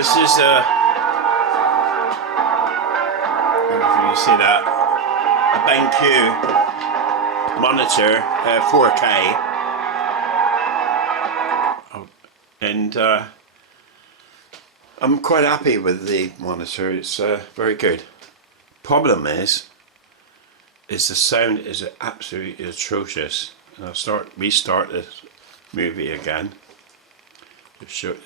This is if you can see that, a benQ monitor, 4K, and I'm quite happy with the monitor. It's very good. Problem is the sound is absolutely atrocious. And I'll restart this movie again. Just show it.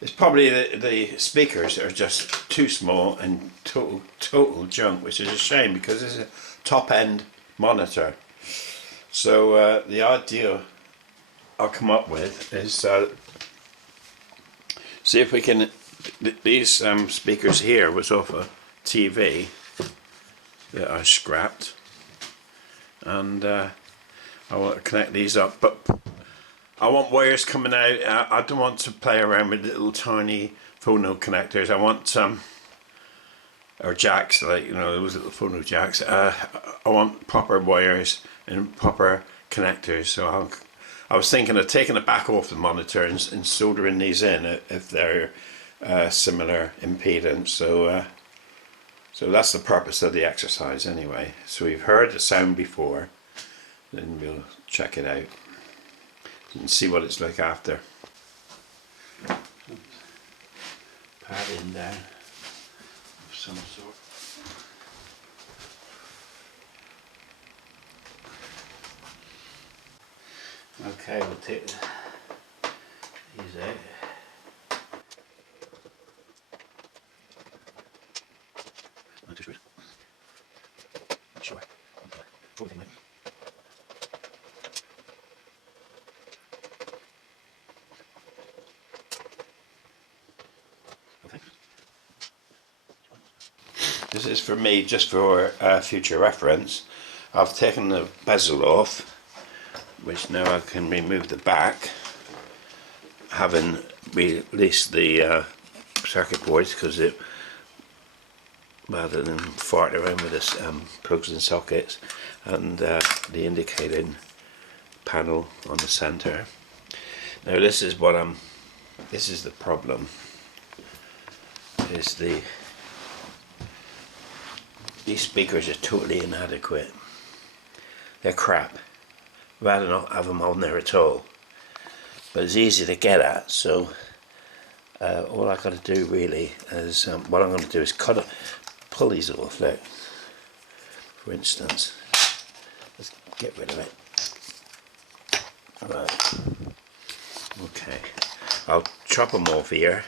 It's probably the speakers are just too small and total junk, which is a shame because it's a top end monitor. So the idea I'll come up with is see if we can. These speakers here was off a TV that I scrapped, and I want to connect these up, but I want wires coming out. I don't want to play around with little tiny phono connectors. I want or jacks, like, you know, those little phono jacks. I want proper wires and proper connectors. So I was thinking of taking it back off the monitor and soldering these in if they're similar impedance. So that's the purpose of the exercise anyway. So we've heard the sound before, then we'll check it out and see what it's like after. Padding down of some sort. Okay, we'll take these out. Not too sure. Not sure. This is for me, just for future reference. I've taken the bezel off, which now I can remove the back, having released the circuit boards, because it, rather than fart around with this plugs and sockets, and the indicating panel on the center. Now this is what this is the problem, is these speakers are totally inadequate. They're crap. I'd rather not have them on there at all. But it's easy to get at, so all I've got to do really is, what I'm going to do is pull these off, look. For instance, let's get rid of it. Right. Okay, I'll chop them off here.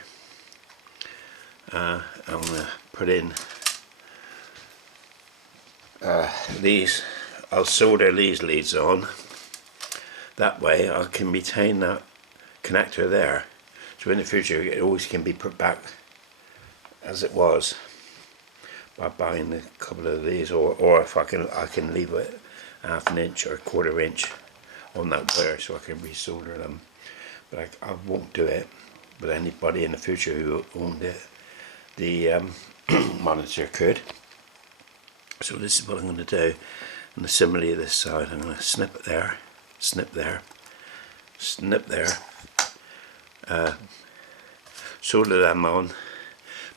I'm going to put in these. I'll solder these leads on. That way I can retain that connector there. So in the future it always can be put back as it was by buying a couple of these, or if I can leave it half an inch or a quarter inch on that wire so I can resolder them. But I won't do it. But anybody in the future who owned it, the monitor could. So this is what I'm going to do. And similarly this side, I'm going to snip it there, snip there, snip there, solder them on,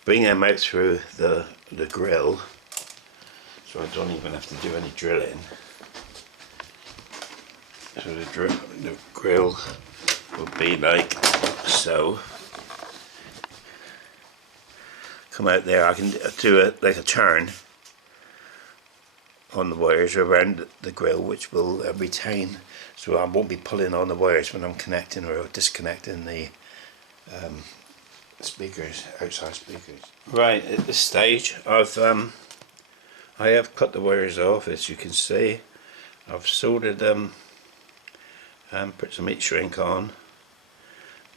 bring them out through the grill, so I don't even have to do any drilling. So the grill will be like so. Come out there, I can do it like a turn on the wires around the grill, which will retain, so I won't be pulling on the wires when I'm connecting or disconnecting the speakers, outside speakers. Right, at this stage I have cut the wires off, as you can see. I've soldered them and put some heat shrink on,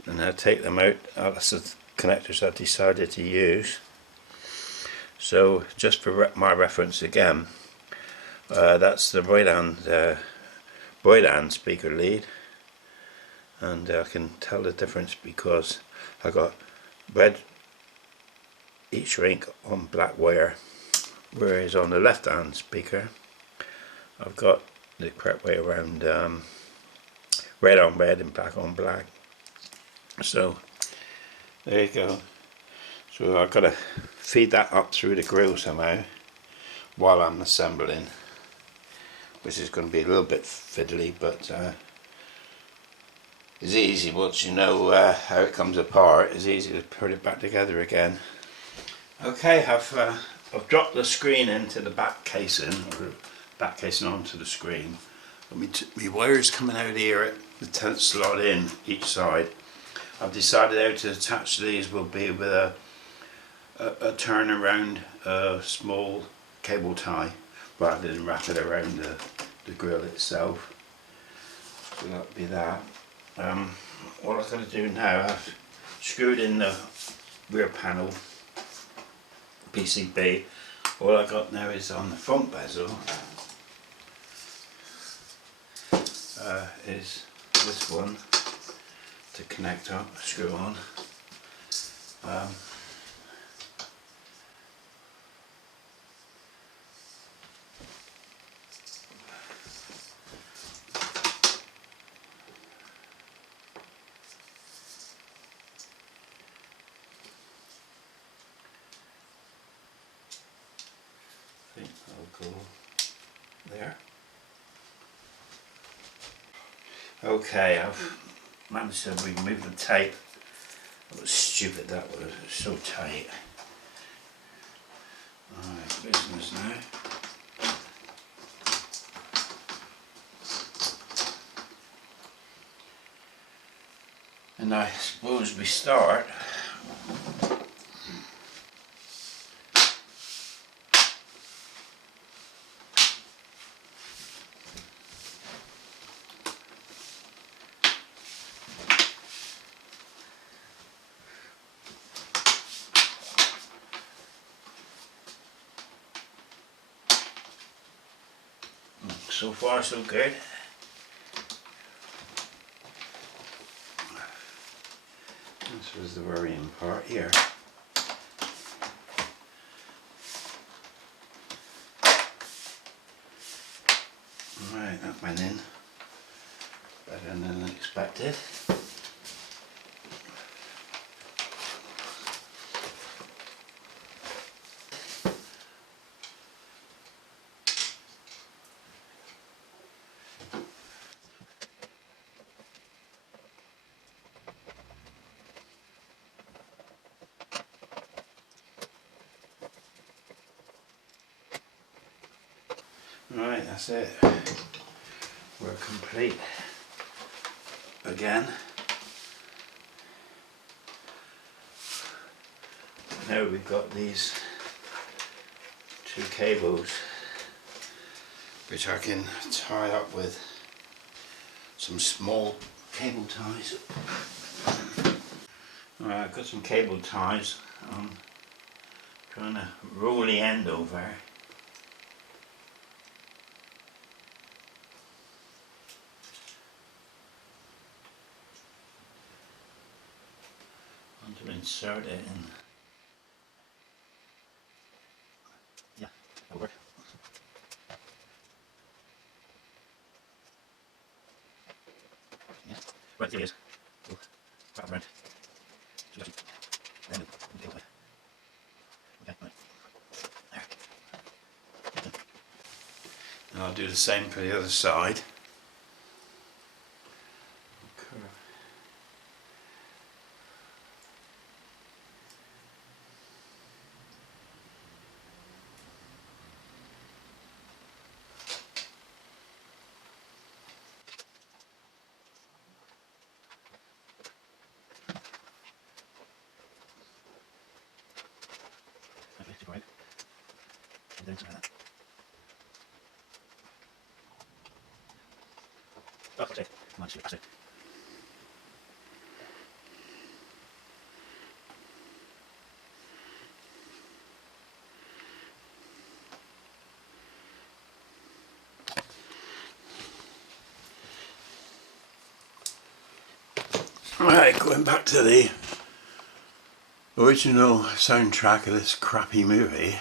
and I'll take them out. That's the connectors I decided to use. So just for my reference again, that's the right hand speaker lead, and I can tell the difference because I got red heat shrink on black wire, whereas on the left hand speaker I've got the correct way around, red on red and black on black. So there you go. So I've got to feed that up through the grill somehow while I'm assembling, which is going to be a little bit fiddly, but it's easy once you know how it comes apart. It's easy to put it back together again. Okay, I've dropped the screen into the back casing, or the back casing onto the screen. My wires coming out here, the 10th slot in each side. I've decided how to attach these will be with a turnaround small cable tie, rather than wrap it around the grill itself. So that'll be that. What I've got to do now, I've screwed in the rear panel PCB. All I've got now is on the front bezel is this one to connect up, screw on. I think that'll go there. Okay, I've managed to remove the tape. That was stupid, that was so tight. Alright, business now. And I suppose we start so far so good. This was the worrying part here. Right, that went in better than expected. Right, that's it. We're complete again. Now we've got these two cables which I can tie up with some small cable ties. Alright, I've got some cable ties. I'm trying to roll the end over to insert it in. Yeah, that'll work. Yeah, right, here it is. So, wrap around. So just then we'll deal with it. Okay, right. There. And I'll do the same for the other side. Right. And then try that. Oh, that's it. Come on, that's it. Right, going back to the original soundtrack of this crappy movie.